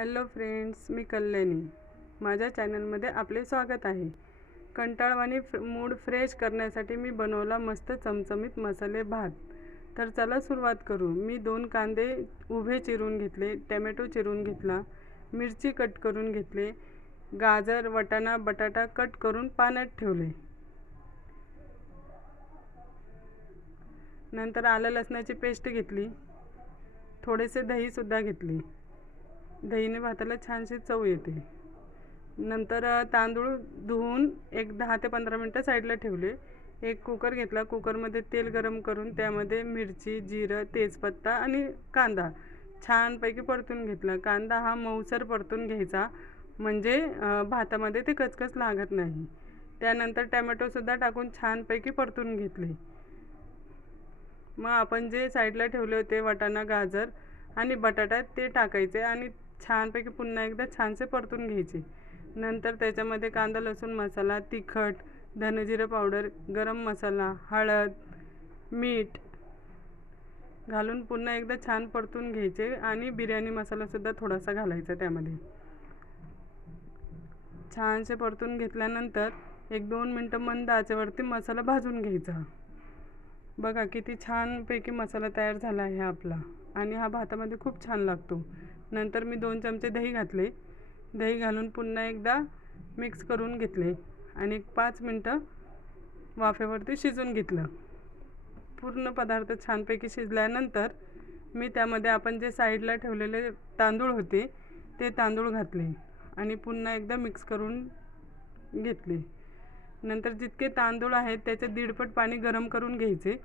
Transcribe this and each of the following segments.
Hello friends, मी कल्याणी. माझ्या चॅनलमध्ये आपले स्वागत आहे. कंटाळवाणी मूड फ्रेश करण्यासाठी मी बनवला मस्त चमचमीत मसाले भात. तर चला सुरुवात करू. मी 2 कांदे उभे चिरून घेतले, टोमॅटो चिरून घेतला, मिरची कट करून घेतले, गाजर, वाटाणा, बटाटा कट करून पाण्यात ठेवले. नंतर आलं लसणाची पेस्ट घेतली, थोडेसे दहीसुद्धा घेतले. दहीने भाताला छानशी चव येते. नंतर तांदूळ धुवून एक 10 ते 15 मिनटं साईडला ठेवले. एक कुकर घेतला. कुकरमध्ये तेल गरम करून त्यामध्ये मिरची, जिरं, तेजपत्ता आणि कांदा छानपैकी परतून घेतला. कांदा हा मऊसर परतून घ्यायचा, म्हणजे भातामध्ये ते कचकच लागत नाही. त्यानंतर टोमॅटोसुद्धा टाकून छानपैकी परतून घेतले. मग आपण जे साईडला ठेवले होते वाटाणा, गाजर आणि बटाटा ते टाकायचे आणि छानपैकी पुन्हा एकदा छानसे परतून घ्यायचे. नंतर त्याच्यामध्ये कांदा लसूण मसाला, तिखट, धनेजिरे पावडर, गरम मसाला, हळद, मीठ घालून पुन्हा एकदा छान परतून घ्यायचे आणि बिर्याणी मसालासुद्धा थोडासा घालायचा त्यामध्ये. छानसे परतून घेतल्यानंतर 1-2 मिनटं मंद आचेवरती मसाला भाजून घ्यायचा. बघा किती छानपैकी मसाला तयार झाला आहे आपला आणि हा भातामध्ये खूप छान लागतो. नंतर मी 2 चमचे दही घातले. दही घालून पुन्हा एकदा मिक्स करून घेतले आणि 5 मिनटं वाफेवरती शिजून घेतलं. पूर्ण पदार्थ छानपैकी शिजल्यानंतर मी त्यामध्ये आपण जे साईडला ठेवलेले तांदूळ होते ते तांदूळ घातले आणि पुन्हा एकदा मिक्स करून घेतले. नंतर जितके तांदूळ आहेत त्याचे 1.5 पाणी गरम करून घ्यायचे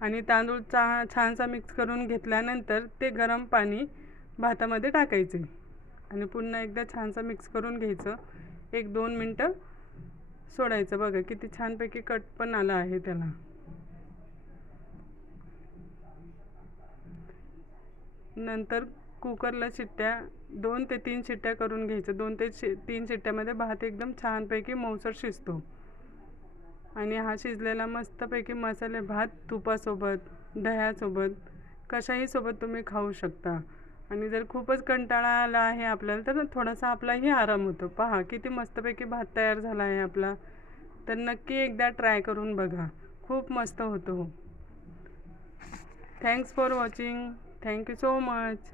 आणि तांदूळ छानसा मिक्स करून घेतल्यानंतर ते गरम पाणी भातामध्ये टाकायचे आणि पुन्हा एकदा छानसा मिक्स करून घ्यायचं. 1-2 मिनटं सोडायचं. बघा किती छानपैकी कट पण आला आहे त्याला. नंतर कुकरला शिट्ट्या 2 ते 3 शिट्ट्या करून घ्यायचं. 2 ते 3 शिट्ट्यामध्ये भात एकदम छानपैकी मऊसर शिजतो आणि हा शिजलेला मस्तपैकी मसाले भात तुपासोबत, दह्यासोबत, कशाही सोबत तुम्ही खाऊ शकता. आणि जर खूपच कंटाळा आला आहे आपल्याला तर थोडासा आपलाही आराम होतो. पहा किती मस्तपैकी भात तयार झाला आहे आपला. तर नक्की एकदा ट्राय करून बघा, खूप मस्त होतो. Thanks for watching. Thank you so much.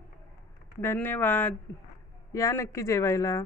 धन्यवाद. या नक्की जेवायला.